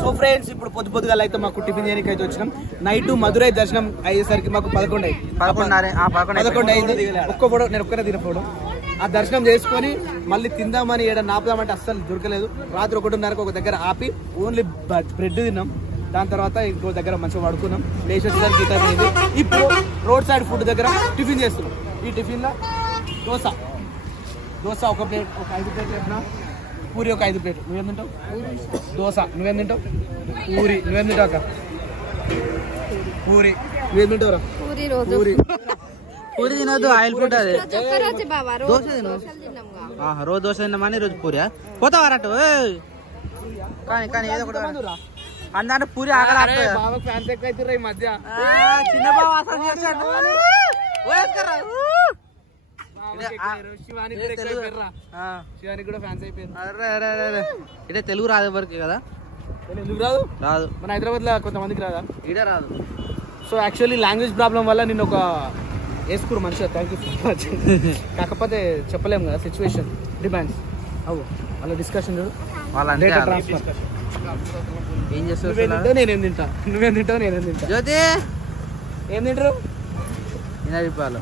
So friends ఇప్పుడు పొద్దుగా అయితే మాకు టిఫిన్ చేయడానికి అయితే వచ్చినాం. నైట్ మధురై దర్శనం అయ్యేసరికి మాకు 11 అయింది. నేను ఒక్కనే తినపోవడం. ఆ దర్శనం చేసుకొని మళ్ళీ తిందామని ఏడ నాపుదామంటే అస్సలు దొరకలేదు. రాత్రి 1:30కు ఒక దగ్గర ఆపి ఓన్లీ బ్రెడ్ తిన్నాం. దాని తర్వాత ఇంకో దగ్గర మంచిగా పడుకున్నాం. లేచేసరికి టైం అయింది. ఇప్పుడు రోడ్ సైడ్ ఫుడ్ దగ్గర టిఫిన్ చేస్తున్నాం. ఈ టిఫిన్లో దోశ ఒక ప్లేట్, ఒక 5 ప్లేట్లు చెప్పిన. పూరి ఒక 5 ప్లేట్లు. నువ్వేం తింటావు? దోశ. నువ్వేం తింటావు? పూరి. నువ్వేం తింటావు అక్క? పూరి. నువ్వేం తింటావురా? పూరి. పూరి తినదు, ఆయిల్ ఫుడ్ అది. దోశ తిను. రోజు దోశ తిన్నామని రోజు పూరి పోతావారట. కానీ ఏదో ఒకటి అందరూ పూరి ఆకలి. ఈ మధ్య చిన్న బాబు అసలు చేశాడు. ఇదే తెలుగు రాదు ఎవరికి కదా? రాదు. మన హైదరాబాద్ లో కొంతమందికి రాదా? ఇదే రాదు. సో యాక్చువల్లీ లాంగ్వేజ్ ప్రాబ్లం వల్ల నేను ఒక వేసుకురు మంచిగా. Thank you so much. కాకపోతే చెప్పలేము కదా, సిచ్యువేషన్ డిమాండ్స్. అవు వాళ్ళ డిస్కషన్ ఏం చేస్తావు? నేనేం తింటా, నువ్వేం తింటావు, నేనేం తింటా. జ్యోతి ఏం తింటారు? చెప్పాలి.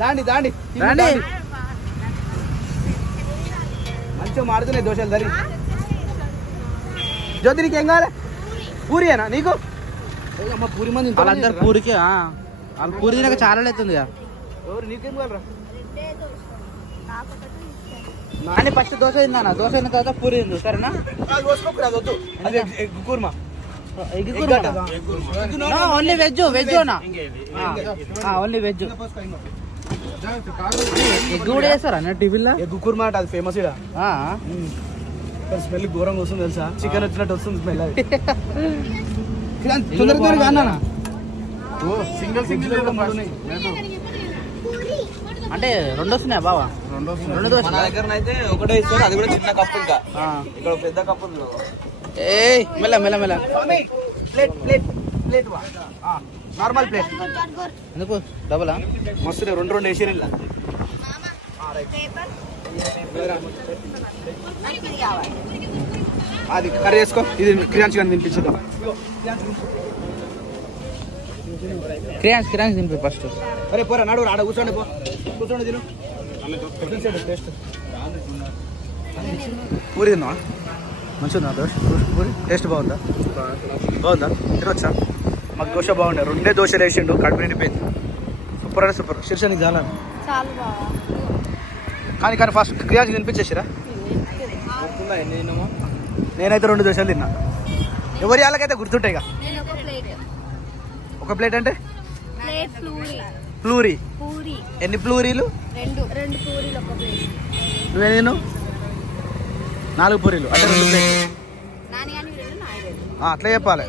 దాండి మంచిగా మారుతున్నాయి దోశలు ధరి. జ్యోతి నీకు ఏం కావాలి? పూరియేనా నీకు? పూరి మంది వాళ్ళందరూ పూరికి. వాళ్ళు పూరి తినక చాలా అవుతుంది కదా. ఎవరు నీకేం కావాలరా? అని ఫస్ట్ దోశ తిన్నా. దోశ తిన్న తర్వాత పూరి తిందు. సరేనా? వద్దు. Egg kurma. Only veg. Only veg. Egg కూడా చేస్తారా టిఫిన్ లో? ఎగ్ కుర్మా అంటే అది ఫేమస్. స్మెల్ ఘోరంగా వస్తుంది తెలుసా? చికెన్ వచ్చినట్టు వస్తుంది స్మెల్. అంటే 2 వస్తున్నాయా బావా? 2 దోశ. మన దగ్గర అయితే ఒకటే ఇస్తారు, అది కూడా చిన్న కప్పు. ఇంకా ఇక్కడ పెద్ద కప్పు ఉంది. మెల్ల నార్మల్ ప్లేట్. ఎందుకు డబుల్? మస్తు 2 వేసి అది కర్రీ వేసుకో. ఇది క్రియాన్స్ కానీ తినిపించదు. క్రియాన్స్ తినిపి ఫస్ట్. అరే పోరా నాడు ఆడ కూర్చోండి. కూర్చోండి తిను. టేస్ట్ పూరి తిన్నా మంచిగా ఉందా? పూరి టేస్ట్ బాగుందా? తినొచ్చా? మాకు దోశ బాగుండే. 2 దోశలు వేసిండు, కడుపు నిండిపోయింది. సూపర్ అంటే సూపర్. శీర్ష నీకు చాలా కానీ ఫస్ట్ క్రియాన్స్ తినిపించేసిరా? నేనైతే 2 దోశలు తిన్నా. ఎవరి వాళ్ళకైతే గుర్తుంటాయి. ఒక ప్లేట్ అంటే ప్లూరీ. ఎన్ని ప్లూరీలు? 2 పూరీలు ఒక ప్లేట్. నువ్వే నేను 4 పూరీలు అంటే 2 ప్లేట్లు. అట్లా చెప్పాలి.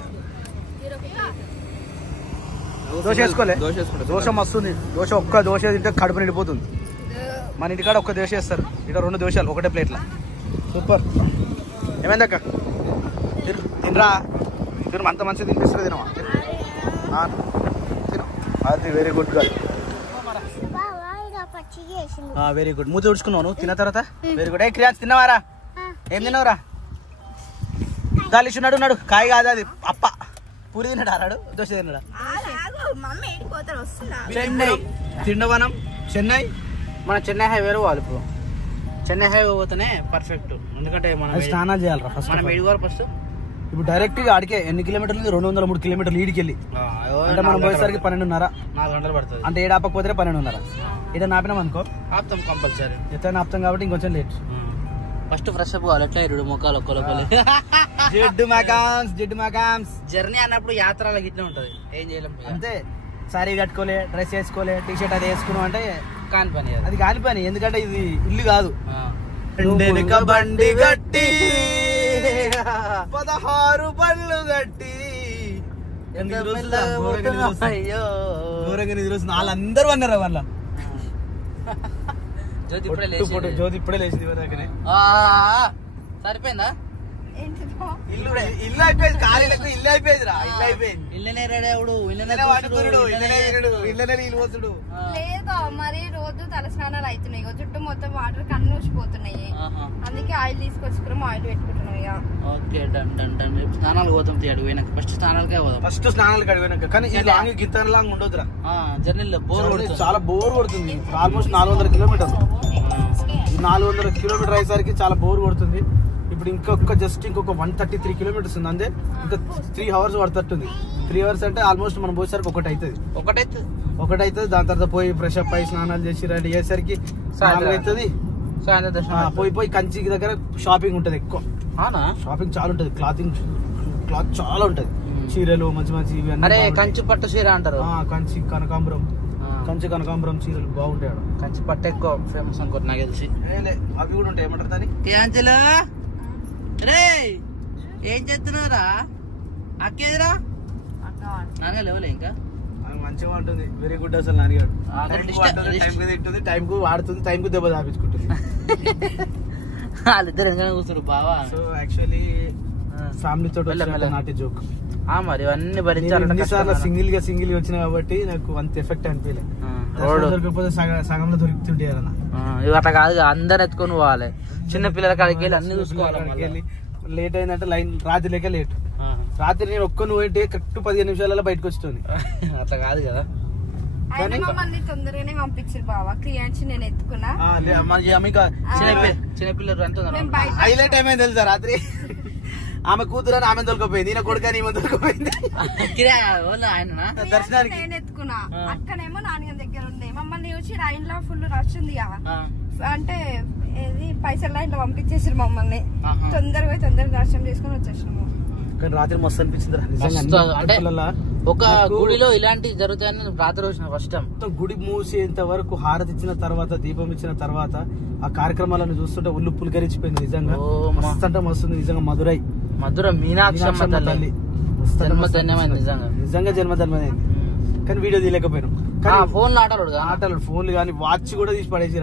దోశ వేసుకోలే? దోశ మస్తుంది. ఒక్క దోశ తింటే కడుపు నిండిపోతుంది. మన ఇంటికాడ ఒక్క దోశ వేస్తారు, ఇక్కడ 2 దోశలు ఒకటే ప్లేట్లా. సూపర్. ఏమైందక్క? తినరా? అంత మంచిగా తినిపిస్తుంది. తినవా? అది వెరీ గుడ్ గా. Very good. మూత తుడుచుకున్నావు తిన్న తర్వాత? Very good. క్రియాన్స్ తిన్నావారా? ఏం తిన్నావురా? గాలిస్తున్నాడు ఉన్నాడు. కాయ కాదు అది, అప్ప. పూరి తిన్నాడు అన్నాడు, దోశ తిన్నాడు. చెన్నై తిండవనం. చెన్నై మన చెన్నై హైవేలో వాళ్ళు. ఇప్పుడు చెన్నై హైవే పోతేనే పర్ఫెక్ట్. ఎందుకంటే మనం స్నానాలు చేయాలరా ఫస్ట్. మనం ఏడుకోవాలి ఫస్ట్. ఇప్పుడు డైరెక్ట్ గా ఆడికే ఎన్ని కిలోమీటర్లు? 203 కిలోమీటర్లు ఈడికి వెళ్ళి. అంటే మనం పోయేసరికి 12:30. 4 గంటలు పడుతుంది. అంటే ఏడు ఆపకపోతే 12:30. ఇదే నాపినాం అనుకో ఆపుతాం కంపల్సరీ. ఎట్లా ఆపుతాం కాబట్టి ఇంకొంచెం లేట్. ఫస్ట్ ఫ్రెష్ అప్ కావాలి. ఎట్లా 2 మొక్కలు ఒక్కలోపలి. జిడ్డు మకామ్స్. జర్నీ అన్నప్పుడు యాత్రలకు ఇట్లా ఉంటది. ఏం చేయలేం అంతే. సారీ కట్టుకోలే, డ్రెస్ వేసుకోలే, టీ షర్ట్ అది వేసుకున్నాం అంటే కాని పని. అది కాని పని. ఎందుకంటే ఇది ఇల్లు కాదు. బండి గట్టి 16 పళ్ళు గట్టి ఘోరంగా నిద్ర వస్తుంది. వాళ్ళందరూ అన్నారు వాళ్ళ. జ్యోతి ఇప్పుడే లేచింది. సరిపోయిందా? ఇల్లు ఇల్లు అయిపోయింది, ఖాళీలకు ఇల్లు అయిపోయింది రా, ఇల్లు అయిపోయింది. ఇల్లనే రెడీ ఇల్లనే వాడుకున్నాడు, ఇల్లనే నీళ్ళు పోతుడు. లేదు మరి రోజు తలస్నానాలు అవుతున్నాయి, చుట్టూ మొత్తం వాటర్ కన్ను ఊసిపోతున్నాయి, అందుకే ఆయిల్ తీసుకొచ్చుకున్నాం, ఆయిల్ పెట్టుకుంటున్నాం. ఇక ఓకే డన్ డన్ డన్. స్నానాలు పోతాం తీయడు పోయినాక, ఫస్ట్ స్నానాలకే పోదాం. ఫస్ట్ స్నానాలు కడిగినాక. కానీ ఈ లాంగ్ గిత్తర లాంగ్ ఉండదురా, జర్నీలో బోర్ చాలా బోర్ కొడుతుంది. ఆల్మోస్ట్ 400 కిలోమీటర్లు. 400 కిలోమీటర్ అయ్యేసరికి చాలా బోర్ కొడుతుంది. ఇప్పుడు ఇంకొక 133 కిలోమీటర్స్ ఉంది, అంతే. ఇంకా 3 hours పడుతుంది. 3 hours అంటే ఆల్మోస్ట్ మనం పోయేసరికి ఒకటి అవుతుంది. దాని తర్వాత పోయి ఫ్రెష్ అప్ అయ్యి స్నానాలు చేసి రెడీ అయ్యేసరికి అవుతుంది. పోయి కంచి దగ్గర షాపింగ్ ఉంటది ఎక్కువ. షాపింగ్ చాలా ఉంటది, క్లాత్ చాలా ఉంటది, చీరలు మంచి మంచి ఇవి. కంచి పట్టు చీర అంటారు, కంచి కనకాంబరం చీరలు బాగుంటాయి. కంచి పట్టు ఎక్కువ ఫేమస్ అనుకో నాకు తెలిసి. అవి కూడా ఉంటాయి, ఏమంటారు దాన్ని? క్యాంచెలు రే ఏం చేస్తున్నావురా? అక్కేదిరా నాన్నగా లేవలే ఇంకా మంచిగా ఉంటుంది. వెరీ గుడ్ అసలు నాన్నగాడు. టైం కు వాడుతుంది, టైం కు దెబ్బ తాపించుకుంటుంది. వాళ్ళిద్దరు ఎందుకనే కూర్చున్నారు బావా. సో యాక్చువల్లీ ఫ్యామిలీ తోటి నాటి జోక్. మరి ఇవన్నీ భరించాలి. సింగిల్ గా వచ్చినా కాబట్టి నాకు అంత ఎఫెక్ట్ అనిపించలేదు. దొరకకపోతే సగంలో దొరుకుతుంటే ఇవి అట్లా కాదు, అందరు ఎత్తుకొని పోవాలి. చిన్న పిల్లల కాడికి వెళ్ళి అన్ని చూసుకోవాలి. లేట్ అయిందంటే రాత్రి లేక లేట్. రాత్రి నేను ఒక్కను పోయింటే కరెక్ట్ 15 నిమిషాలలో బయటకు వస్తుంది. అట్లా కాదు కదా. తొందరగానే పంపించారు బావా. క్రియాంచి నేను ఎత్తుకున్నా. చిన్నపిల్లలు హైలైట్ ఏమైంది తెలుసా? రాత్రి ఆమె కూతురని ఆమె దొరికిపోయింది, ఈయన కొడుకని ఈమె దొరికిపోయింది. దర్శనానికి నేను ఎత్తుకున్నా, అక్కనేమో నాన్న దగ్గర ఉండే. మమ్మల్ని చూసి లైన్ లో ఫుల్ రష్ ఉంది అంటే ఏది పైసలు లైన్ లో పంపించేసారు మమ్మల్ని. తొందరగా దర్శనం చేసుకుని వచ్చేసినాము. రాత్రి మస్తు అనిపించింది. ఒక గుడిలో ఇలాంటివి జరుగుతాయని రాత్రి వచ్చిన ఫస్ట్ టైం. గుడి మూసేంత వరకు హారతి ఇచ్చిన తర్వాత, దీపం ఇచ్చిన తర్వాత ఆ కార్యక్రమాలను చూస్తుంటే ఒళ్ళు పులికరించిపోయింది. నిజంగా మస్తు అంటే మస్తుంది. నిజంగా మధుర మీనాక్షమ్మ తల్లి నిజంగా జన్మధన్యమైంది. కానీ వీడియో తీయలేకపోయినాం. ఫోన్లు ఆటలు ఫోన్లు కానీ వాచ్ కూడా తీసి పడేసి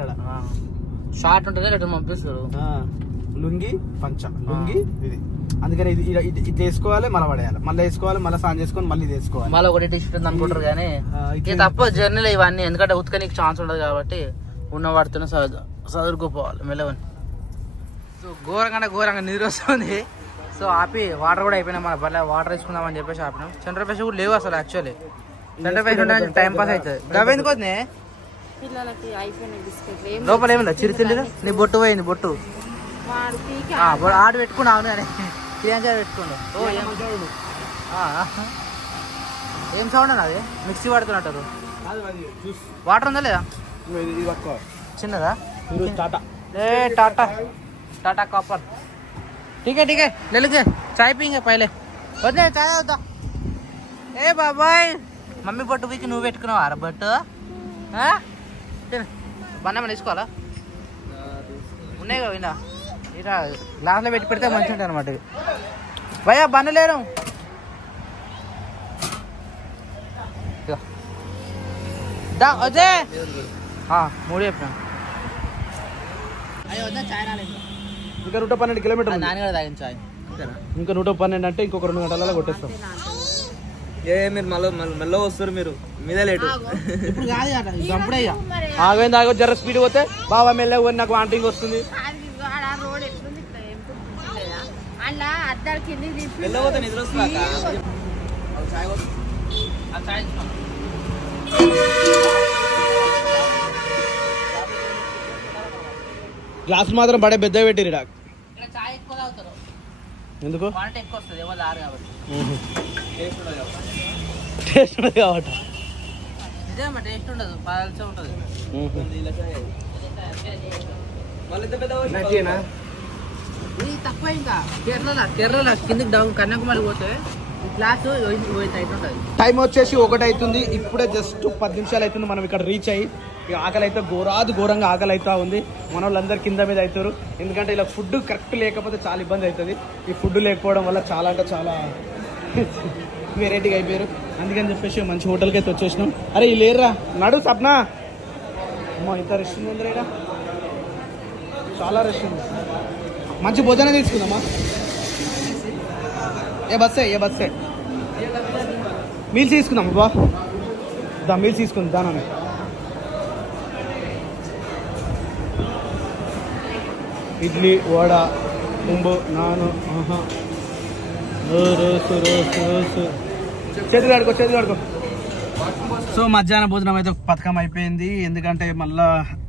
షార్ట్ ఉంటేనే రిటర్న్ పంపిస్తారు. లుంగి పంచ లుంగి ఇది, అందుకని ఇది వేసుకోవాలి, మళ్ళీ పడేయాలి, మళ్ళీ వేసుకోవాలి, మళ్ళీ స్నానం చేసుకొని మళ్ళీ వేసుకోవాలి. మళ్ళీ ఒకటి టీషర్ట్ అనుకుంటారు కానీ తప్ప జర్నీలో ఇవన్నీ. ఎందుకంటే ఉతకనికి ఛాన్స్ ఉండదు కాబట్టి ఉన్న వాటితోనే చదువుకోపోవాలి మెల్లవని. సో ఘోరంగా నిద్ర వస్తుంది. సో ఆపి వాటర్ కూడా అయిపోయినా, మన బల్ల వాటర్ వేసుకుందామని చెప్పేసి ఆపినాం. సెంటర్ ఫేస్ కూడా లేవు అసలు. యాక్చువల్లీ సెంటర్ ఫేస్ ఉంటే టైం పాస్ అవుతుంది. గవేందుకు వద్దే లోపల ఏమిందా చిరుతిల్లిగా? నీ బొట్టు పోయింది, బొట్టు ఆడు పెట్టుకున్నావు కానీ ప్రియాంక పెట్టుకోండి. ఏం సౌండ్ అన్న అది? మిక్సీ పడుతున్నట్టు. వాటర్ ఉందా లేదా? చిన్నదా? टाटा कॉपर ठीक है ले लीजिए चाय पियेंगे पहले వద్దే చాయ్ అవుతా. ఏ బాబాయ్ మమ్మీ బొట్టు పీకి నువ్వు పెట్టుకున్నావు బొట్టు బన్నమని తీసుకోవాలా? ఉన్నాయి కదా విన్నా ఇలా గ్లాస్లో పెట్టి పెడితే మంచిగా ఉంటాయి అనమాట. భయ్యా బన్నలేరు వద్దే 3 చెప్పినా. అయ్యో వద్దా చాయ్ రాలేదు. ఇంకా 112 కిలోమీటర్లు నాన్నగారు తాగిన చాయ్. ఇంకా 112 అంటే ఇంకొక 2 గంటలలో కొట్టేస్తాం. మీరు మళ్ళీ వస్తారు, మీరు మీద లేటు. ఇప్పుడు కాదు ఆగైంది ఆగో జర స్పీడ్ పోతే బాబా మెల్లగా పోయి నాకు వాంటింగ్ వస్తుంది. నిద్ర వస్తుంది. గ్లాస్ మాత్రం పడే పెద్ద పెట్టిరు చాయ్ ఎక్కువ తాగుతారు. ఎందుకు? క్వాంటిటీ ఎక్కువ వస్తుంది, ఎవరు ఆరు కాబట్టి. టేస్ట్ ఉండదు కాబట్టి. నిజమా టేస్ట్ ఉండదు, పల్చ ఉంటుంది. ఇది తక్కువ. ఇంకా కేరళ కిందకి డౌన్ కన్యాకుమారి పోతే గ్లాస్ ఉంటుంది. టైం వచ్చేసి 1 అవుతుంది. ఇప్పుడే జస్ట్ 10 నిమిషాలు అవుతుంది మనం ఇక్కడ రీచ్ అయ్యి. ఆకలి అయితే ఘోరంగా ఆకలి అవుతా ఉంది. మన వాళ్ళందరూ కింద మీద అవుతారు. ఎందుకంటే ఇలా ఫుడ్ కరెక్ట్ లేకపోతే చాలా ఇబ్బంది అవుతుంది. ఈ ఫుడ్ లేకపోవడం వల్ల చాలా అంటే చాలా వెరైటీగా అయిపోయారు. అందుకని చెప్పేసి మంచి హోటల్కి అయితే వచ్చేసినాం. అరే ఈ లేరురా నడు సప్నా అమ్మా, ఇంత రెస్ట్ ఉందిరా, చాలా రెస్ట్ ఉంది. మంచి భోజనం తీసుకుందామా? ఏ బస్సే మీల్స్ తీసుకుందాం బా మీల్స్ తీసుకుందాం దాని ఇడ్లీ వడ కుంబు నాను చేతులు ఆడుకో. సో మధ్యాహ్న భోజనం అయితే పథకం అయిపోయింది. ఎందుకంటే మళ్ళీ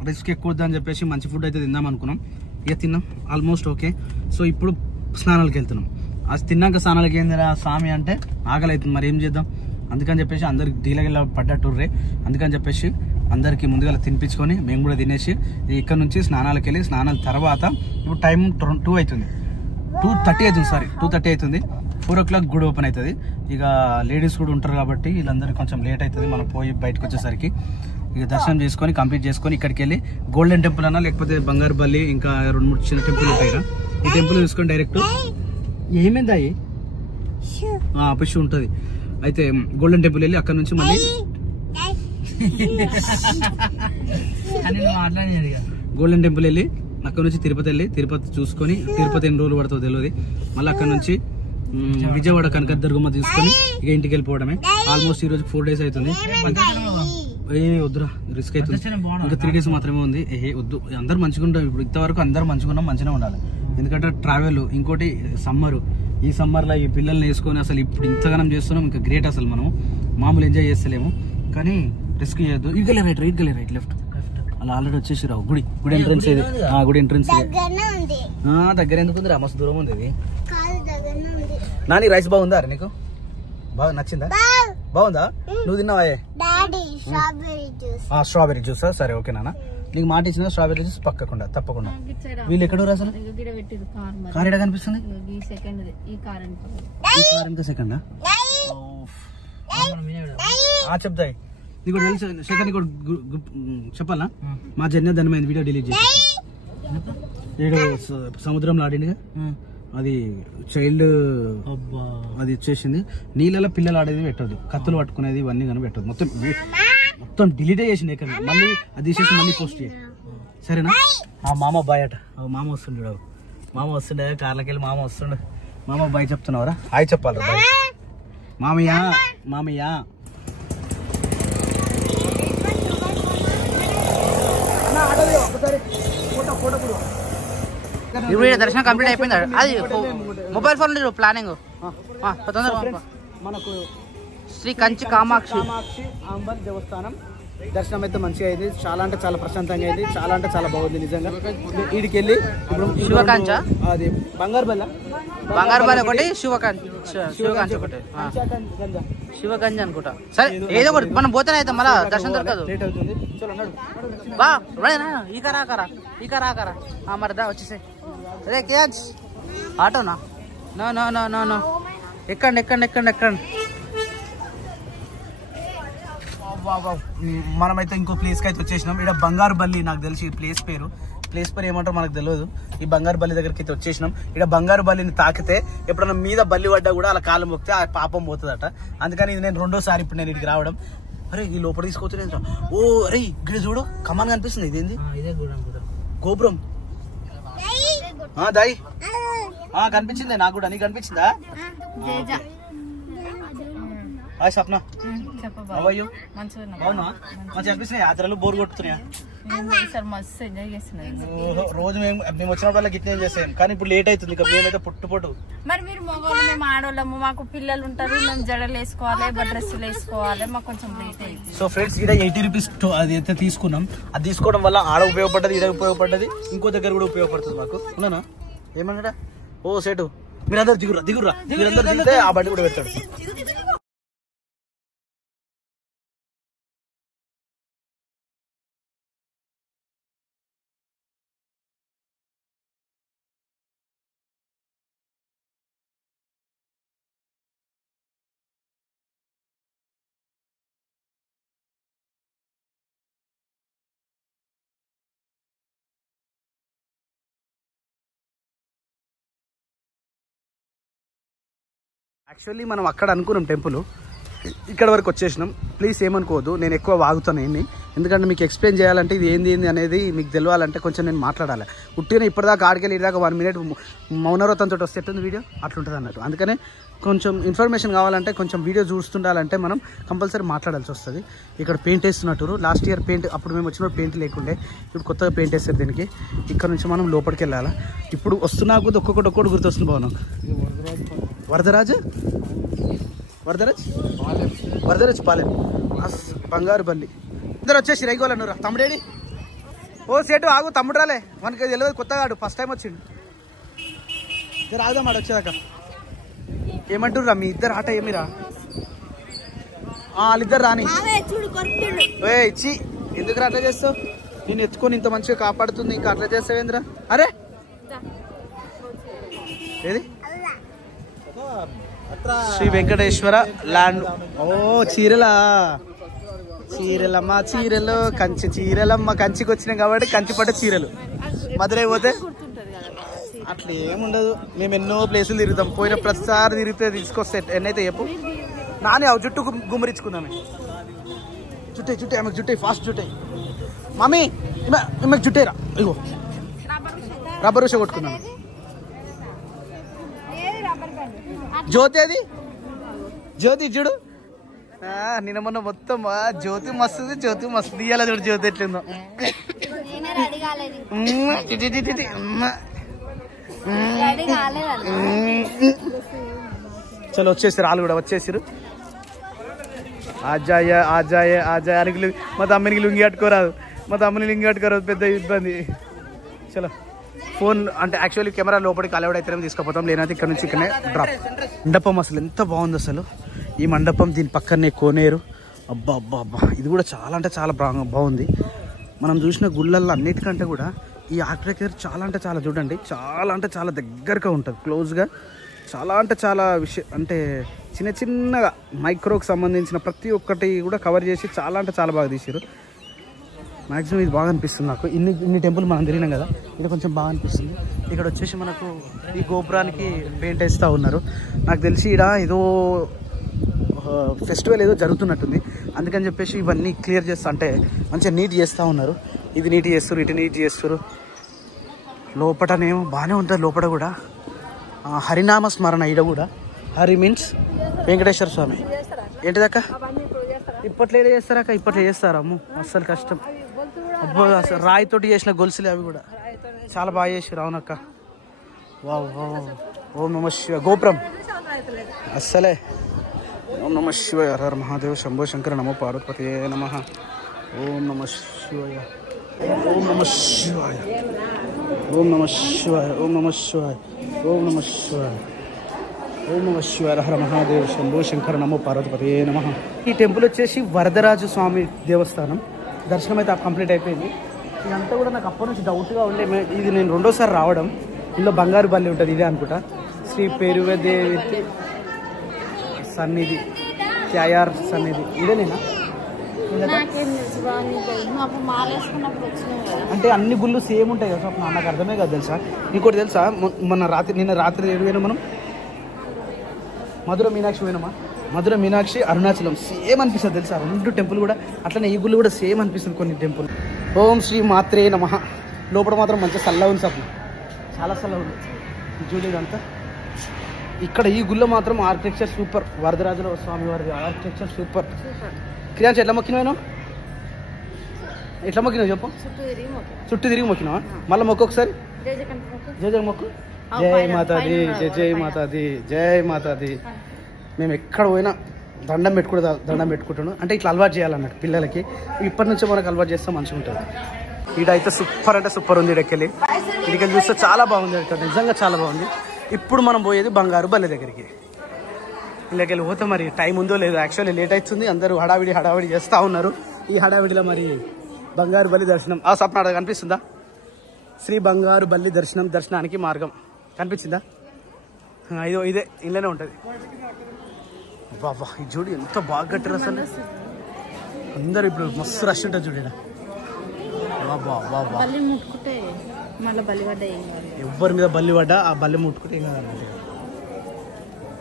రిస్క్ ఎక్కువ వద్దని చెప్పేసి మంచి ఫుడ్ అయితే తిందాం అనుకున్నాం. ఇక తిన్నాం ఆల్మోస్ట్ ఓకే. సో ఇప్పుడు స్నానాలకు వెళ్తున్నాం. అది తిన్నాక స్నానాలకి ఏందిరా స్వామి అంటే ఆకలి అవుతుంది, మరి ఏం చేద్దాం. అందుకని చెప్పేసి అందరికి డీలగిల్ల పడ్డట్టుర్రే. అందుకని చెప్పేసి అందరికి ముందుగా తినిపించుకొని మేము కూడా తినేసి ఇక్కడ నుంచి స్నానాలకు వెళ్ళి స్నానాల తర్వాత ఇప్పుడు టైం 2 అవుతుంది, 2:30 అవుతుంది. సారీ 2:30 అవుతుంది. 4 o'clock గుడి ఓపెన్ అవుతుంది. ఇక లేడీస్ కూడా ఉంటారు కాబట్టి వీళ్ళందరికీ కొంచెం లేట్ అవుతుంది మనం పోయి బయటకు వచ్చేసరికి. ఇక దర్శనం చేసుకొని కంప్లీట్ చేసుకొని ఇక్కడికి వెళ్ళి గోల్డెన్ టెంపుల్ అన్నా లేకపోతే బంగారు బల్లి ఇంకా 2-3 చిన్న టెంపుల్ ఉంటాయి కదా, ఈ టెంపుల్ చూసుకొని డైరెక్ట్ ఏమైంది అయ్యి పుష్ ఉంటుంది. అయితే గోల్డెన్ టెంపుల్ వెళ్ళి అక్కడ నుంచి మళ్ళీ గోల్డెన్ టెంపుల్ వెళ్ళి అక్కడ నుంచి తిరుపతి వెళ్ళి తిరుపతి చూసుకొని, తిరుపతి ఎన్ని రోజులు పడుతుందో తెలియదు. మళ్ళీ అక్కడ నుంచి విజయవాడ కనకదుర్గమ్మ తీసుకొని ఇక ఇంటికి వెళ్ళిపోవడమే. ఆల్మోస్ట్ ఈ రోజు 4 days అవుతుంది. వద్దురా రిస్క్ అవుతుంది, ఇంకా 3 days మాత్రమే ఉంది. వద్దు, అందరు మంచిగా ఉంటాం. ఇప్పుడు ఇంతవరకు అందరు మంచిగా మంచిగా ఉండాలి. ఎందుకంటే ట్రావెల్, ఇంకోటి సమ్మర్, ఈ సమ్మర్లో ఈ పిల్లల్ని వేసుకొని అసలు ఇప్పుడు ఇంతగానం చేస్తున్నాం. ఇంకా గ్రేట్, అసలు మనం మామూలు ఎంజాయ్ చేస్తలేము. కానీ రిస్క్ చేయొద్దు. ఇగలే రైట్ లెఫ్ట్ అలా ఆల్రెడీ వచ్చేసి రావు. గుడి ఎంట్రన్స్ ఇది, గుడి ఎంట్రన్స్ దగ్గర ఎందుకు ఉంది రా, మస్తు దూరం ఉంది ఇది. నాని రైస్ బాగుందా రా నీకు? బాగా నచ్చిందా? బాగుందా? నువ్వు తిన్నావా? Strawberry juice. సరే ఓకే నాన్న, నీకు మాట ఇచ్చిన స్ట్రాబెరీ జ్యూస్ తప్పకుండా. వీళ్ళు ఎక్కడ అసలు కార్ ఎక్కడ కనిపిస్తుంది? ఈ కార్ ఇంకా సెకండా చెప్తాయి. నీకు తెలుసు సెకండ్ కూడా చెప్పాలా? మా జన్య ధనమైంది వీడియో డిలీట్ చేసి సముద్రంలో ఆడిందిగా, అది చైల్డ్ అది వచ్చేసింది. నీళ్ళలో పిల్లలు ఆడేది పెట్టదు, కత్తులు పట్టుకునేది ఇవన్నీ కానీ పెట్టదు. మొత్తం డిలీటే చేసింది. ఎక్కడ మళ్ళీ అది తీసేసి మళ్ళీ పోస్ట్ చేయాలి. సరేనా? మామ బాయ్ అట. మామ వస్తుండే, మామ వస్తుండే కార్లకి వెళ్ళి మామ వస్తుండే. మామ బాయ్ చెప్తున్నావరా? హాయ్ చెప్పాలి బాయ్. మామయ్య దర్శనం కంప్లీట్ అయిపోయింది. అది మొబైల్ ఫోన్ ప్లానింగ్ మనకు శ్రీ కంచి కామాక్షి అంబర్ దేవస్థానం దర్శనం అయితే మంచిగా అయింది. చాలా అంటే చాలా ప్రశాంతంగా అయింది. చాలా అంటే చాలా బాగుంది నిజంగా. వీడికి వెళ్ళి ఇప్పుడు శివకాంచ, అది బంగారు బల్ల ఒకటి, శివకాంచ ఒకటి, శివగంజ్ అనుకుంటా. సరే ఏదో ఒకటి మనం పోతేనే అయితే మళ్ళా దర్శనం దొరకదు. బా ఈ కరా మరి దా వచ్చేసే. అదే కేజ్ ఆటోనా? నో ఎక్కండి. మనమైతే ఇంకో ప్లేస్ కి అయితే వచ్చేసినాం. ఇక్కడ బంగారు బల్లి, నాకు తెలిసి ఈ ప్లేస్ పేరు ఏమంటారో మనకు తెలియదు. ఈ బంగారు బల్లి దగ్గరికి అయితే వచ్చేసినాం. ఇక్కడ బంగారు బల్లిని తాకితే ఎప్పుడన్నా మీద బల్లి పడ్డా కూడా అలా కాలం మొక్కితే ఆ పాపం పోతుందట. అందుకని ఇది నేను 2వ సారి ఇప్పుడు నేను ఇక్కడికి రావడం. అరే ఈ లోపల తీసుకొచ్చి ఓ అరే ఇక్కడ చూడు కమాన్ కనిపిస్తుంది. ఇదేంది? గోపురం దాయి కనిపించింది నాకు కూడా. నీకు కనిపించిందా? హాయ్ స్వప్న, అవునా? మంచిగా అనిపిస్తున్నాయి యాత్రలు? బోర్ కొట్టుతున్నాయా? రోజు మేము వచ్చినప్పుడు గిట్ల ఏం చేస్తాం, కానీ ఇప్పుడు లేట్ అవుతుంది. ఇక మేమైతే పొట్టు మరి మీరు మగవాళ్ళు, మేము ఆడవాళ్ళము, మాకు పిల్లలు ఉంటారు, మేము జడలు వేసుకోవాలి, డ్రెస్సులు వేసుకోవాలి, మాకు కొంచెం లేట్ అయింది. సో ఫ్రెండ్స్ ఇక్కడ 80 rupees అది అయితే తీసుకున్నాం. అది తీసుకోవడం వల్ల ఆడ ఉపయోగపడ్డది, ఈడ ఉపయోగపడ్డది, ఇంకో దగ్గర కూడా ఉపయోగపడుతుంది మాకు. ఉన్నానా? ఏమన్నాడా? ఓ సేటు మీరందరూ దిగుర్రా మీరందరూ దిగితే ఆ బండి కూడా పెడతాడు. యాక్చువల్లీ మనం అక్కడ అనుకున్నాం టెంపుల్, ఇక్కడ వరకు వచ్చేసినాం. ప్లీజ్ ఏమనుకోవద్దు, నేను ఎక్కువ వాగుతాను ఏంటి, ఎందుకంటే మీకు ఎక్స్ప్లెయిన్ చేయాలంటే ఇది ఏంది అనేది మీకు తెలియాలంటే కొంచెం నేను మాట్లాడాలి. ఉట్టిగా ఇప్పటిదాకా ఆడికెళ్ళి ఇదాకా 1 minute మౌనవ్రతంతో వస్తే ఎట్టుంది వీడియో అట్లుంటుంది అన్నట్టు. అందుకనే కొంచెం ఇన్ఫర్మేషన్ కావాలంటే కొంచెం వీడియో చూస్తుండాలంటే మనం కంపల్సరీ మాట్లాడాల్సి వస్తుంది. ఇక్కడ పెయింట్ వేస్తున్నట్టు, లాస్ట్ ఇయర్ పెయింట్ అప్పుడు మేము వచ్చినప్పుడు పెయింట్ లేకుండే, ఇప్పుడు కొత్తగా పెయింట్ వేస్తారు దీనికి. ఇక్కడ నుంచి మనం లోపలికి వెళ్ళాలి. ఇప్పుడు వస్తున్నా కొద్ది ఒక్కొక్కటి గుర్తొస్తుంది భవనం. వరదరాజ్ పాలెం బంగారు బల్లి. ఇద్దరు వచ్చేసి రైగోలన్నరా. తమ్ముడేడి? ఓ సేటు ఆగు, తమ్ముడు రాలే, మనకి తెలియదు, కొత్తగా ఆడు ఫస్ట్ టైం వచ్చిండు. ఇద్దరు ఆగుదాం ఆడు వచ్చేదాకా. ఏమంటుర్రా మీ ఇద్దరు ఆట ఏమిరా? వాళ్ళిద్దరు రాని ఇచ్చి ఎందుకు అట్లా చేస్తావు? నేను ఎత్తుకొని ఇంత మంచిగా కాపాడుతుంది, ఇంకా అట్లా చేస్తావేంద్రా? అరే ఏది శ్రీ వెంకటేశ్వర ల్యాండ్. ఓ చీరలా, చీరలమ్మ చీరలు, కంచి చీరలమ్మ. కంచికి వచ్చినాం కాబట్టి కంచిపట్ట చీరలు. మధురై పోతే అట్లా ఏముండదు, మేము ఎన్నో ప్లేసులు తిరుగుతాం. పోయిన ప్రతిసారి తిరిగితే తీసుకొస్తే ఎన్నైతే చెప్పు. నాని అవి జుట్టు గుమ్మరించుకుందామే. చుట్టే ఆమెకు చుట్టే, ఫాస్ట్ చుట్టే. మమ్మీ ఈమెకు చుట్టేరా, ఇగో రబ్బర్ విష కొట్టుకున్నాను. జ్యోతి అది జ్యోతి చూడు, నిన్న మొన్న మొత్తం జ్యోతి మస్తుంది, జ్యోతి మస్తుంది. ఇయ్యాల చూడు జ్యోతి ఎట్లుందో. చలో వచ్చేసారు, వాళ్ళు కూడా వచ్చేసారు. ఆజాయ ఆజాయ ఆజాయ అని మా తమ్మునికి లుంగి కట్టుకోరాదు, మా తమ్ముని లుంగి కట్టుకోరాదు, పెద్ద ఇబ్బంది. చలో ఫోన్ అంటే యాక్చువల్లీ కెమెరా లోపలికి అలౌడ్ అయితేనే తీసుకుపోతాం, లేనైతే ఇక్కడ నుంచి ఇక్కడనే డ్రాప్. మండపం అసలు ఎంత బాగుంది అసలు ఈ మండపం. దీని పక్కనే కోనేరు. అబ్బా అబ్బా అబ్బా, ఇది కూడా చాలా అంటే చాలా బాగుంది. మనం చూసిన గుళ్ళల్లో అన్నిటికంటే కూడా ఈ ఆర్కిటెక్చర్ చాలా అంటే చాలా చూడండి, చాలా అంటే చాలా దగ్గరగా ఉంటుంది, క్లోజ్గా. చాలా అంటే చాలా అంటే చిన్న చిన్నగా మైక్రోకి సంబంధించిన ప్రతి ఒక్కటి కూడా కవర్ చేసి చాలా అంటే చాలా బాగా తీసారు. మ్యాక్సిమం ఇది బాగా అనిపిస్తుంది నాకు. ఇన్ని టెంపుల్ మనం తిరిగినాం కదా, ఇది కొంచెం బాగా అనిపిస్తుంది. ఇక్కడ వచ్చేసి మనకు ఈ గోపురానికి పెయింట్ వేస్తూ ఉన్నారు. నాకు తెలిసి ఇక్కడ ఏదో ఫెస్టివల్ ఏదో జరుగుతున్నట్టుంది, అందుకని చెప్పేసి ఇవన్నీ క్లియర్ చేస్తా అంటే మంచిగా నీట్ చేస్తూ ఉన్నారు. ఇది నీట్ చేస్తారు, ఇటు నీట్ చేస్తారు. లోపటనేమో బాగానే ఉంటుంది. లోపల కూడా హరినామ స్మరణ. ఈడ కూడా హరి మీన్స్ వెంకటేశ్వర స్వామి. ఏంటిదక్క ఇప్పట్లో ఏదో చేస్తారక్క? ఇప్పట్లో చేస్తారా? అమ్ము అస్సలు కష్టం. అబ్బో అసలు రాయితోటి చేసిన గొలుసులే అవి కూడా చాలా బాగా చేసారు. అవునక్క. Wow wow. ఓం నమ శివాయ. గోపురం అస్సలే. ఓం నమ శివాయ. హర మహాదేవ శంభో శంకర నమో పార్వతీపతయే నమః. ఓం నమ శివాయ. ఓం నమ శివాయ. ఓం నమ శివాయ. ఓం నమ శివాయ. ఓం నమ శివాయ. ఓం నమ శివాయ. హర మహాదేవ శంభో శంకర నమో పార్వతీపతయే నమః. ఈ టెంపుల్ వచ్చేసి వరదరాజు స్వామి దేవస్థానం. దర్శనం అయితే కంప్లీట్ అయిపోయింది. ఇదంతా కూడా నాకు అప్పటి నుంచి డౌట్గా ఉండే. ఇది నేను రెండోసారి రావడం. ఇందులో బంగారు బల్లి ఉంటుంది, ఇదే అనుకుంటా. శ్రీ పేరువేదేవి సన్నిధి, క్యాయార్ సన్నిధి, ఇదేనేనా? అంటే అన్ని గుళ్ళు సేమ్ ఉంటాయి కదా స్వప్న, నాకు అర్థమే కాదు తెలుసా. ఇంకోటి తెలుసా, నిన్న రాత్రి ఏడు మనం మధుర మీనాక్షి పోయినామా? మధుర మీనాక్షి అరుణాచలం సేమ్ అనిపిస్తుంది తెలుసా. రెండు టెంపుల్ కూడా అట్లనే, ఈ గుళ్ళు కూడా సేమ్ అనిపిస్తుంది కొన్ని టెంపుల్. ఓం శ్రీ మాత్రే నమః. లోపల మాత్రం మంచిగా చల్లగా ఉంది స్వప్న, చాలా చల్లగా ఉంది. చూడు ఇదంతా. ఇక్కడ ఈ గుళ్ళో మాత్రం ఆర్కిటెక్చర్ సూపర్. వరదరాజుల స్వామి వారి ఆర్కిటెక్చర్ సూపర్. క్రియాంశ ఎట్లా మొక్కినావు? ఎట్లా మొక్కినావు చెప్పు. చుట్టూ తిరిగి మొక్కినావా? మళ్ళీ మొక్కు ఒకసారి. జయ జయ మొక్కు. జై మాతాది, జయ జయ మాతాది, జై మాతాది. మేము ఎక్కడ పోయినా దండం పెట్టుకుంటాను. అంటే ఇట్లా అలవాటు చేయాలన్నట్టు పిల్లలకి. ఇప్పటి నుంచే మనకు అలవాటు చేస్తే మంచిగా ఉంటుంది. ఈడైతే సూపర్ అంటే సూపర్ ఉంది. ఇక్కడికి చూస్తే చాలా బాగుంది. ఇక్కడ నిజంగా చాలా బాగుంది. ఇప్పుడు మనం పోయేది బంగారు బల్లి దగ్గరికి. ఇళ్ళకెళ్ళి పోతే మరి టైం ఉందో లేదో. యాక్చువల్లీ లేట్ అవుతుంది, అందరూ హడావిడి చేస్తూ ఉన్నారు. ఈ హడావిడిలో మరి బంగారు బల్లి దర్శనం ఆ సప్న కనిపిస్తుందా? శ్రీ బంగారు బల్లి దర్శనానికి మార్గం కనిపించిందా? ఇదే ఇళ్ళనే ఉంటుంది. బాబా ఈ చూడు ఎంత బాగా కట్టారు అసలు. అందరు ఇప్పుడు మస్తు రష్ ఉంటుంది చూడ. ఎవరి మీద బల్లి పడ్డా ఆ బల్లి ముట్టుకుంటే ఏం కాదండి.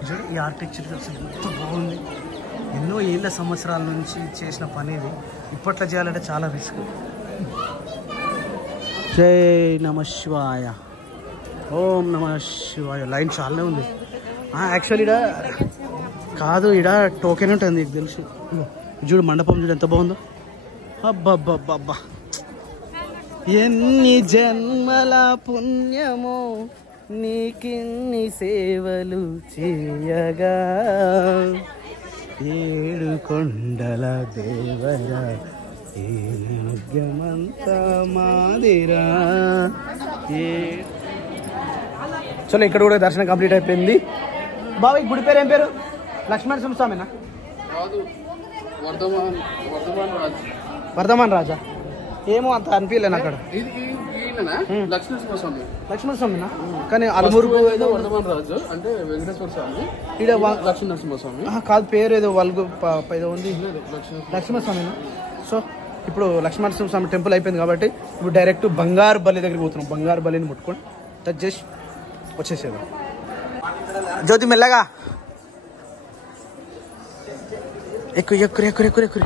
చూడు ఈ ఆర్కిటెక్చర్ అసలు ఎంత బాగుంది. ఎన్నో ఏళ్ళ సంవత్సరాల నుంచి చేసిన పని ఇది. ఇప్పట్లో చేయాలంటే చాలా రిస్క్. జై నమ శివాయ, ఓం నమ శివాయ. లైన్ చాలానే ఉంది. యాక్చువల్లీ ఇడ కాదు, ఇడ టోకెన్ ఉంటుంది నీకు తెలుసు. చూడు మండపం చూడు ఎంత బాగుందో. అబ్బబ్బబ్బబ్బా, ఎన్ని జన్మల పుణ్యమో నీకిన్ని సేవలు చేయగా, ఏడు కొండల దేవరా ఏ నగమంతా మాదిరా. చలో ఇక్కడ కూడా దర్శనం కంప్లీట్ అయిపోయింది. బాబా ఈ గుడి పేరు ఏం పేరు? లక్ష్మణ స్వామినా? వర్ధమాన్ రాజా ఏమో అంత అనిపించలేను అక్కడ. లక్ష్మణ స్వామినా? కానీ అలమూరు వర్ధమాన్ రాజు అంటే వెంకటేశ్వర స్వామి, లక్ష్మీ నరసింహస్వామి కాదు, పేరు ఏదో వల్గు ఏదో ఉంది, లక్ష్మణ స్వామినా? సో ఇప్పుడు లక్ష్మణ స్వామి టెంపుల్ అయిపోయింది కాబట్టి ఇప్పుడు డైరెక్ట్ బంగారు బల్లి దగ్గరికి పోతున్నాం. బంగారు బల్లిని ముట్టుకొని టచ్ చేసి వచ్చేసేది. జ్యోతి మెల్లగా ఎక్కువ ఎక్కువ ఎక్కువ ఎక్కువ ఎక్కువ.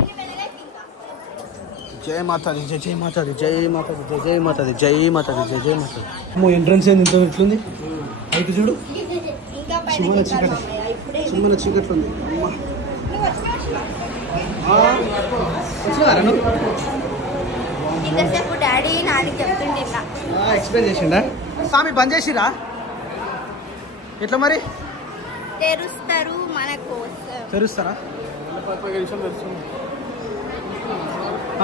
జై మాతాది, జై జై మాతాది, జై మాతాది, జై జై మాతాది, జై మాతాది, జై జై మాతాది. ఎంట్రన్స్ ఏంది ఇంత ఎట్లుంది? అయితే చూడు చిమ్మల చీకటి, చిమ్మల చీకట్లు ఉంది. ఎక్స్ప్లెయిన్ చేసిండా? స్వామి బంద్ చేసిరా ఎట్లా మరి? తెరుస్తారు మన కోసం. తెరుస్తారా?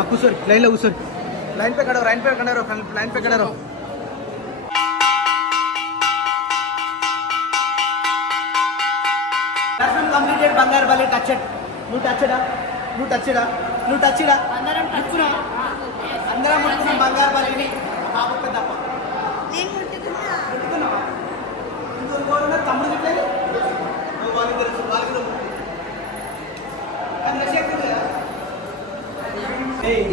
కూర్చోరు లైన్లో కూర్చోరు. లైన్ పే కడరు, లైన్ పే కడరు, లైన్ పే కడరు. దర్శనం కంప్లీటెడ్. బంగారు బల్లి టచ్డ్. నువ్వు టచ్డా, నువ్వు టచ్డా, నువ్వు టచ్డా. అందరం ముట్టుకున్నాం బంగారు బల్లిని. తప్ప తమ్ముడు చెప్పలేదు వాళ్ళకి తెలుసు, వాళ్ళకి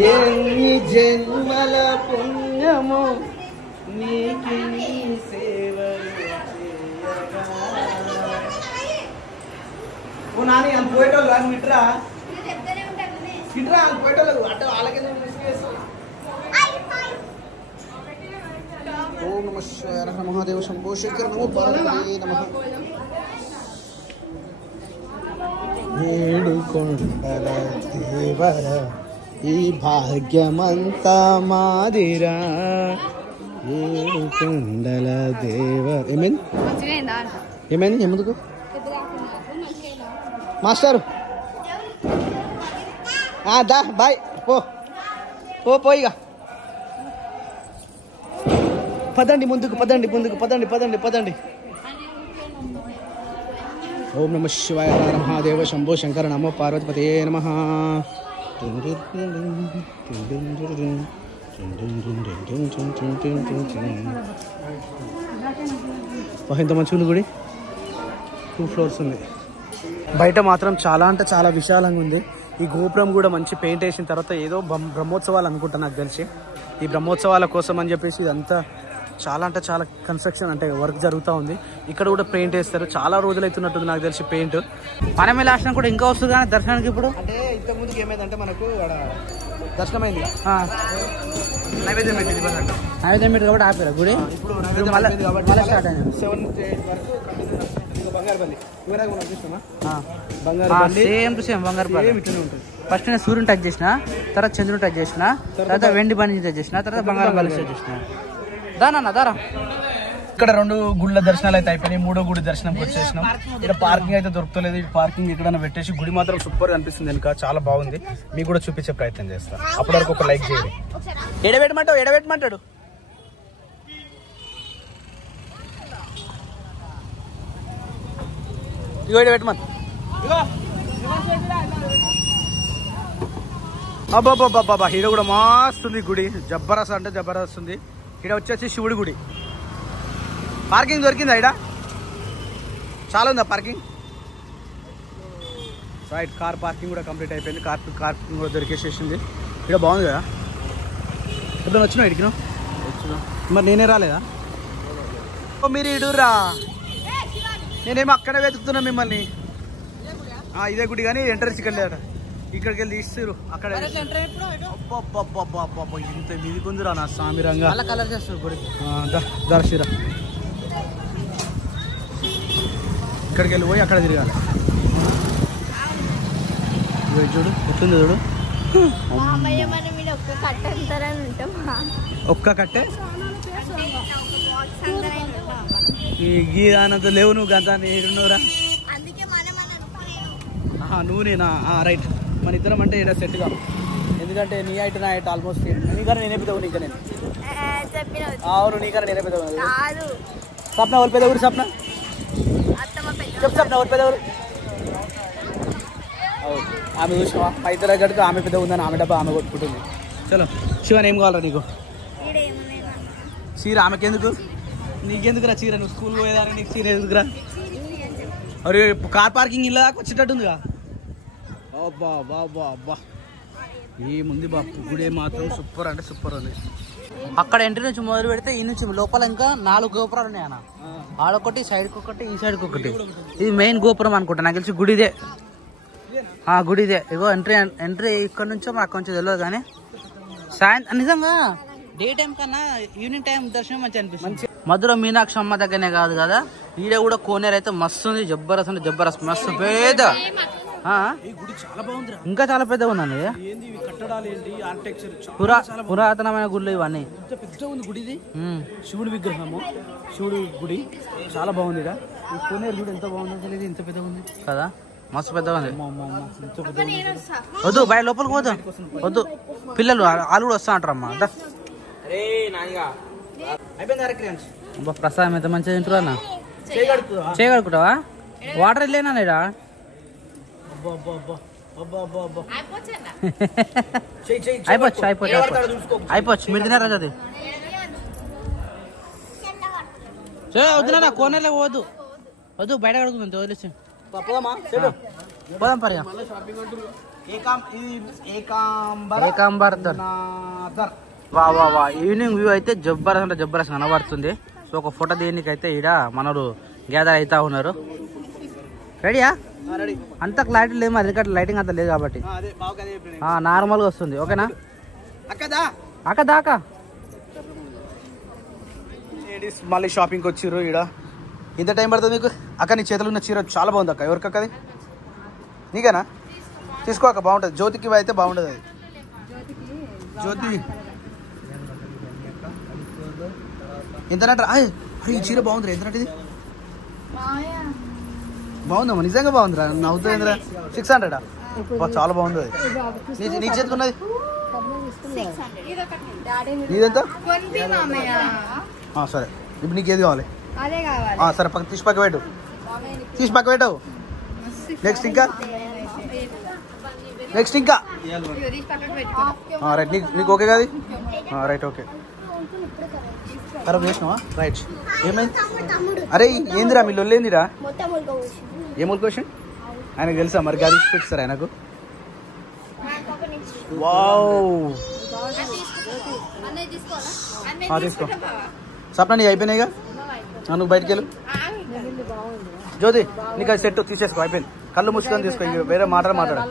ఎన్ని జన్మల పుణ్యము నీకి సేవలు చేయగా. ఓ నాని అని పోయేటోళ్ళు అని విట్రా విట్రా అని పోయేటోళ్ళు అంటే వాళ్ళకి ఓం నమ శివాయ మహాదేవ శంభో శంకర నమో పార్వతీ నమః. ఏడు కొండల దేవర ఈ భాగ్యమంతా మాదిరా, ఏడు కొండల దేవ. ఏమైంది ఏమైంది ఏమందుకు మాస్టారు? దా బాయ్ పో పో పోయిగా. పదండి ముందుకు, పదండి ముందుకు, పదండి పదండి పదండి. ఓం నమ శివాయ మహాదేవ శంభో శంకర నమో పార్వతీపతే నమః. ఎంత మంచిగా ఉంది గుడి. 2 floors ఉంది. బయట మాత్రం చాలా అంటే చాలా విశాలంగా ఉంది. ఈ గోపురం కూడా మంచి పెయింట్ వేసిన తర్వాత ఏదో బ్రహ్మోత్సవాలు అనుకుంటా నాకు తెలిసి. ఈ బ్రహ్మోత్సవాల కోసం అని చెప్పేసి ఇదంతా చాలా అంటే చాలా కన్స్ట్రక్షన్ అంటే వర్క్ జరుగుతూ ఉంది. ఇక్కడ కూడా పెయింట్ వేస్తారు. చాలా రోజులు అవుతున్నట్టుంది నాకు తెలిసి పెయింట్. మనమే లాస్ట్ కూడా ఇంకా వస్తుంది కానీ దర్శనానికి ఇప్పుడు. అంటే ఇంతకు ముందుకు ఏమైందంటే మనకు దర్శనం అయింది, నైవేద్యం పెట్టింది. నైవేద్యం పెట్టి కాబట్టి ఆపారు గుడి. ఇప్పుడు మళ్ళీ స్టార్ట్ అయింది 7 వరకు. బంగారు బల్లి బంగారు సేమ్ టు సేమ్ బంగారు బల్లి ఇట్లనే ఉంటుంది. ఫస్ట్ నేను సూర్యుని టచ్ చేసిన, తర్వాత చంద్రుని టచ్ చేసిన, తర్వాత వెండి బండి టచ్ చేసిన, తర్వాత బంగారు బల్లి టచ్ చేసిన. దానా దారా. ఇక్కడ 2 గుళ్ళ దర్శనాలు అయితే అయిపోయినాయి. 3వ గుడి దర్శనంకి వచ్చేసినాం. ఇక్కడ పార్కింగ్ అయితే దొరుకుతలేదు. ఈ పార్కింగ్ ఎక్కడైనా పెట్టేసి గుడి మాత్రం సూపర్ అనిపిస్తుంది. వెనుక చాలా బాగుంది. మీకు కూడా చూపించే ప్రయత్నం చేస్తాను. అప్పటి వరకు ఒక లైక్ చేయండి. ఎడబెట్టమంటాడు ఇగో ఎడబెట్టమని. అబ్బాబ్బాబ్బా ఈడ కూడా మస్తుంది గుడి. జబర్దస్త్ అంటే జబర్దస్త్ ఉంది. ఇక్కడ వచ్చేసి శివుడి గుడి. పార్కింగ్ దొరికిందా? ఇక్కడ చాలా ఉందా పార్కింగ్? రైట్, కార్ పార్కింగ్ కూడా కంప్లీట్ అయిపోయింది. పార్కింగ్ కూడా దొరికేసేసింది. ఇక్కడ బాగుంది కదా. ఎప్పుడైనా వచ్చినావు ఇడికి? మరి నేనే రాలేదా? మీరు ఇడురా, నేనేమో అక్కడే వెతుకుతున్నా మిమ్మల్ని. ఇదే గుడి కానీ ఎంట్రన్స్ ఇక్కడ లేదట. ఇక్కడికి వెళ్ళి తీస్తారు అక్కడ. ఇంత మీది కొందిరా నా సామిరంగా కలర్ చేస్తారు గుడికి. దర్శిరా ఇక్కడికి వెళ్ళి పోయి అక్కడ తిరగాలి. చూడు ఎట్లుంది చూడు. ఒక్క కట్టే గీదానంత లేవు నువ్వు గంత ఏడున్నవరా. నువ్వు నేనా రైట్. మన ఇద్దరం అంటే ఇక్కడ సెట్ గా. ఎందుకంటే నీ హైట్ నా హైట్ ఆల్మోస్ట్. నీకన్నా నేనే పెద్దవు. నీక నేను అవును నీకన్నా నేనే పెద్దవు. సప్న వాళ్ళు పెద్దవురు. సప్న చెప్పు. సప్న వాళ్ళు పెద్దవురు. ఆమె చూసినావా మా ఇద్దరు గడుకు ఆమె పెద్ద ఉందని ఆమె డబ్బా ఆమె కొట్టుకుంటుంది. చలో శివన్ ఏం కావాలరా నీకు? చీర ఆమెకెందుకు? నీకెందుకురా చీర? నువ్వు స్కూల్ పోయేదారా నీకు చీర ఎందుకురా? అరే కార్ పార్కింగ్ ఇల్లు దాకా వచ్చేటట్టుందిగా. అబ్బా బాబా అబ్బా ఏముంది బాబు. గుడి మాత్రం సూపర్ అంటే సూపర్ ఉంది. అక్కడ ఎంట్రీ నుంచి మొదలు పెడితే ఈ నుంచి లోపల ఇంకా 4 గోపురాలు ఉన్నాయి అన్న. ఆడొకటి సైడ్కి ఒకటి ఈ సైడ్కి ఒకటి. ఇది మెయిన్ గోపురం అనుకుంటా నాకు తెలిసి. గుడిదే గుడిదే. ఇగో ఎంట్రీ ఇక్కడ నుంచో అక్కడ నుంచో తెలియదు కానీ సాయంత్రం నిజంగా డే టైం కన్నా ఈవినింగ్ టైం దర్శనం మంచిగా అనిపిస్తుంది. మధుర మీనాక్షి అమ్మ దగ్గరనే కాదు కదా, ఈడ కూడా కోనేరు అయితే మస్తు ఉంది. జబ్బరస్ అంటే జబ్బరస్ మస్తు పెద్ద. ఇంకా చాలా పెద్దగా ఉందండి. పురాతనమైన గుళ్ళు ఇవన్నీ. పెద్ద ఉంది గుడి. శివుడి విగ్రహము, శివుడి గుడి చాలా బాగుంది. ఈ కోనేరు చూడు ఎంత బాగుందో తెలియదు. ఇంత పెద్దగా ఉంది కదా, మస్తు పెద్దగా ఉంది. వద్దు బయట లోపలికి పోదు. వద్దు పిల్లలు వాళ్ళు కూడా వస్తా అంటారు అమ్మా. ప్రసాదం ఎంత మంచిగా తింటారు అన్న. చేయగలుగుతావా? వాటర్ వెళ్ళేనా లేడా? అయిపోవచ్చు మీరు తినారా? అది వద్దునా కోనేరులో పోవద్దు. వద్దు బయట కడుగుతుంది వదిలేసి పోదాం పరిగా. వా వా వా ఈవినింగ్ వ్యూ అయితే జబ్బరస్ అంటే జబ్బరస్ కనబడుతుంది. సో ఒక ఫోటో దేనికి అయితే ఈడ మనరు గ్యాదర్ అవుతా ఉన్నారు. రెడీయా? అంత క్లారిటీ లేదు మరి, ఎందుకంటే లైటింగ్ అంత లేదు కాబట్టి నార్మల్ గా వస్తుంది. ఓకేనా అక్క దాకా? మళ్ళీ షాపింగ్కి వచ్చిర్రు. ఈడ ఇంత టైం పడుతుంది మీకు? అక్క నీ చేతులు ఉన్న చీర చాలా బాగుంది అక్క. ఎవరికి అది? నీకేనా? తీసుకో అక్క, బాగుంటుంది. జ్యోతికి అయితే బాగుంటుంది. అది జ్యోతి ఎంతనంటారా? ఈ చీర బాగుందిరా. ఎంతనంటే ఇది బాగుందమ్మా, నిజంగా బాగుందిరా. నవ్వుతుందిరా. 600 చాలా బాగుంది. అది నీ చేతికి ఉన్నది నీదెంత? సరే ఇప్పుడు నీకు ఏది కావాలి? సరే తీసి పక్క పెట్టు. నెక్స్ట్ ఇంకా రైట్. నీకు ఓకే కాదు? Right okay. ఖరాబ్ చేసినావా? రైట్. ఏమైంది? అరే ఏందిరా మీ లొల్లేందిరా? ఏమూల క్వశ్చన్ ఆయనకు తెలుసా మరి? గారి పెట్టిస్తారా ఆయనకు? వావ్ తీసుకో. సప్న నీ అయిపోయినాయిగా, నువ్వు బయటికి వెళ్ళు. జ్యోతి నీకు అది సెట్ తీసేసుకో, అయిపోయింది. కళ్ళు మూసుకొని తీసుకో, వేరే మాట్లాడు.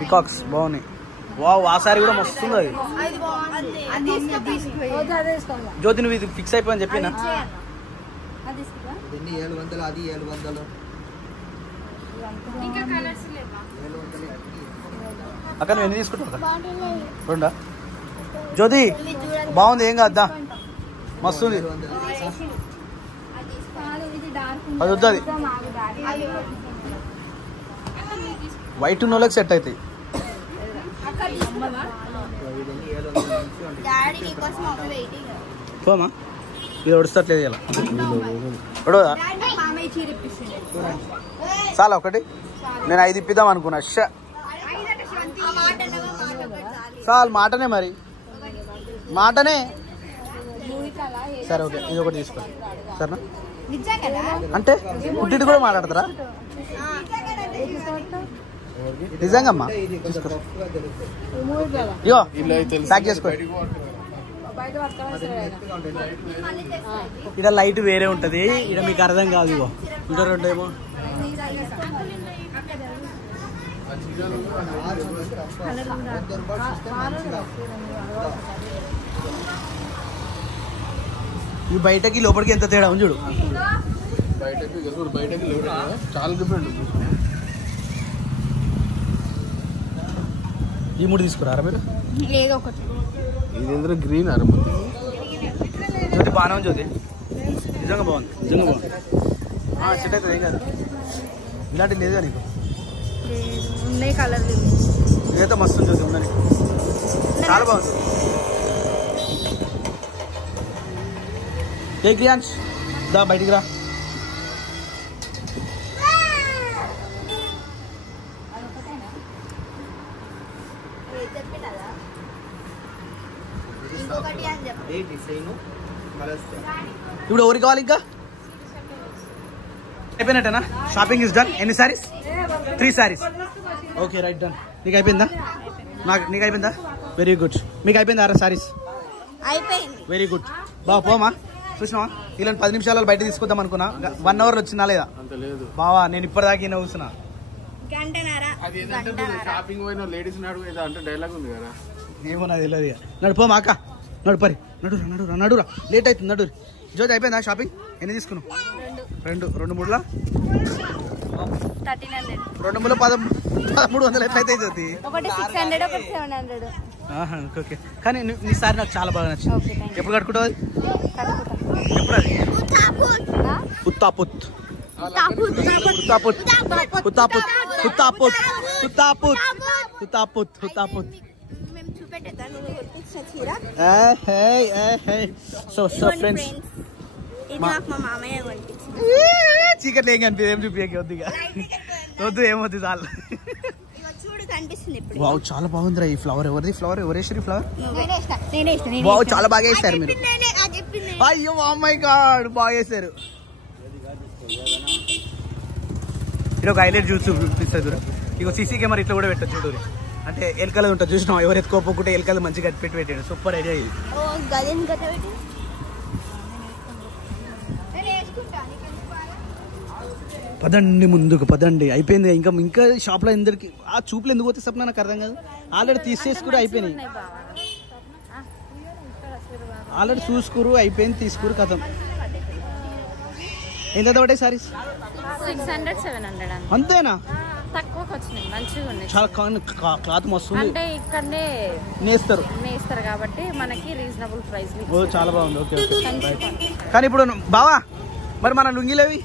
పికాక్స్ బాగున్నాయి. వావ్ ఆ సారీ కూడా మస్తుంది. అది జ్యోతి నువ్వు ఇది ఫిక్స్ అయిపోయి అని చెప్పినా. అక్క నువ్వు ఎన్ని తీసుకుంటావు? 2 జ్యోతి బాగుంది, ఏం కాద్దా, మస్తుంది. అది వద్దు, అది వైట్ ఉన్న వాళ్ళకి సెట్ అవుతాయి. పోమా ఇది ఒడుస్తట్లేదు ఇలా. ఒడవదా? చాలా ఒకటి నేను 5 ఇప్పిద్దాం అనుకున్నా. చాలు మాటనే, మరి మాటనే. సరే ఓకే, ఇది ఒకటి తీసుకో. సరేనా? అంటే పుట్టిటి కూడా మాట్లాడతారా? నిజంగా అమ్మా తీసుకో. ఇగో ప్యాక్ చేసుకో. ఇక్కడ లైట్ వేరే ఉంటది, ఇక్కడ మీకు అర్థం కాదు. ఇగో ఇక్కడ ఉంటాయేమో. ఈ బయటకి లోపలికి ఎంత తేడా ఉంది చూడు. బయటకి చాలా డిఫరెంట్ ఉంది. ఈ మూడు తీసుకురారా మీరు? ఏదో ఒకటి. ఇది ఎందులో గ్రీన్ అర మొత్తం జ్యోతి బాగానే ఉంది. జ్యోతి నిజంగా బాగుంది, నిజంగా బాగుంది. సెట్ అవుతుంది, ఏం కాదు. ఇలాంటివి లేదుగా నీకు? ఉన్నాయి కలర్. ఇదైతే మస్తు ఉంది జ్యోతి, ఉందని చాలా బాగుంది. ఏ క్రియాన్స్ దా బయటికి రా. ఇప్పుడు ఎవరికి కావాలి ఇంకా? అయిపోయినట్టేనా? Shopping is done. ఎన్ని saris? 3 saris. Okay right, done. నీకు అయిపోయిందా? నీకు అయిపోయిందా? Very good. మీకు అయిపోయిందా 6 సారీస్? అయిపోయింది. Very good. బావా పోమా, చూసినావా? ఇలా 10 నిమిషాలలో బయట తీసుకొద్దాం అనుకున్నా. 1 అవర్ వచ్చిందా లేదా? బావా నేను ఇప్పటిదాకా ఈయన కూర్చున్నా. షాపింగ్ పోయిన లేడీస్ నాడు అంటే డైలాగ్ ఉంది కదా. ఏమో నాకు తెలియదు. నడు పోమా అక్క, నడు పరి, నడురా నడురా నడురా, లేట్ అవుతుంది నడు. జ్యోతి అయిపోయిందా షాపింగ్? ఎన్ని తీసుకున్నావు? 2 మూడులా 1300. 2 మూడు 1300 ఎట్లయితే జ్యోతి? ఒకటి 600, ఒకటి 700. ఓకే. కానీ నీ సారీ నాకు చాలా బాగా నచ్చింది. ఎప్పుడు కట్టుకుంటావు? ఎప్పుడు అది? ఉత్తాపుత్ ఉత్తాపుత్ ఉత్తాపుత్ ఉత్తాపుత్ ఉత్తాపుత్ ఉత్తాపుత్ ఉత్తాపుత్. సో ఫ్రెండ్స్, చీకట్లు ఏం కనిపి ఏం చూపించే వద్దు, ఇక వద్దు, ఏమొద్దు చాలు. వావ్ చాలా బాగుందిరా ఈ ఫ్లవర్. ఎవరిది ఫ్లవర్? ఎవరేసారు ఫ్లవర్? వావ్ చాలా బాగా వేస్తారు మీరు. అయ్యో ఓ మై గాడ్, బాగా వేసారు. ఇది ఒక హైలైట్ చూపిస్తుంది. ఇక సీసీ కెమెరా ఇట్లా కూడా పెట్టచ్చు చూడు. అంటే ఎలకలు ఉంటుంది చూసినాం, ఎవరు ఎత్తుకోపోకుంటే ఎలకలు మంచిగా కట్టి పెట్టాడు. సూపర్ ఐడియా ఇది. పదండి ముందుకు పదండి. అయిపోయింది. ఇంకా షాప్లో అందరికి ఆ చూపులు ఎందుకు పోతే సప్న నాకు అర్థం కాదు. ఆల్రెడీ తీసేసుకురు, అయిపోయినాయి. ఆల్రెడీ చూసుకురు, అయిపోయింది, తీసుకురు, కథం. ఎంత పడ్డాయి సారీస్? 600, 700 అంతేనా? తక్కువకి వచ్చినాయి, మంచిగా ఉన్నాయి. చాలా క్లాత్ మస్తు అంటే ఇక్కడనే నేస్తారు కాబట్టి మనకి రీజనబుల్ ప్రైస్. ఓ చాలా బాగుంది. Okay okay. కానీ ఇప్పుడు బావా మరి మన లుంగిలేవి?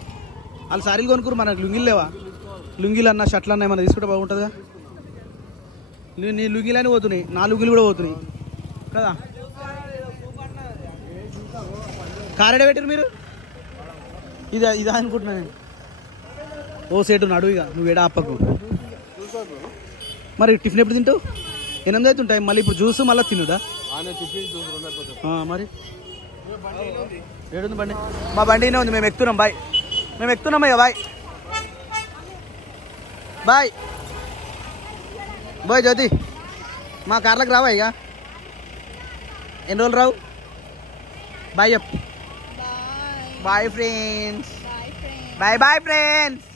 వాళ్ళు సారీలు కొనుక్కురు, మనకు లుంగిలు లేవా? లుంగిలు అన్న షర్ట్లు అన్న ఏమన్నా తీసుకుంటే బాగుంటుందిగా. నీ లుంగిలని పోతున్నాయి, నా లుంగిలు కూడా పోతున్నాయి కదా. కారెడ పెట్టారు మీరు? ఇదా అనుకుంటున్నా నేను. ఓ సేటు నడు, ఇక నువ్వు ఏడా అప్పకు. మరి టిఫిన్ ఎప్పుడు తింటావు? 8 అవుతుంటాయి. మళ్ళీ ఇప్పుడు జ్యూస్ మళ్ళీ తినుదా? మరి 7 ఉంది బండి. మా బండినే ఉంది, మేము ఎక్కుతున్నాం. బాయ్, మేము ఎక్కుతున్నాం. అయ్యా బాయ్ బాయ్ బాయ్. జ్యోతి మా కార్లకు రావా? ఇక ఎన్ని రోజులు రావు? బాయ్ చెప్పు. Bye friends. Bye bye friends.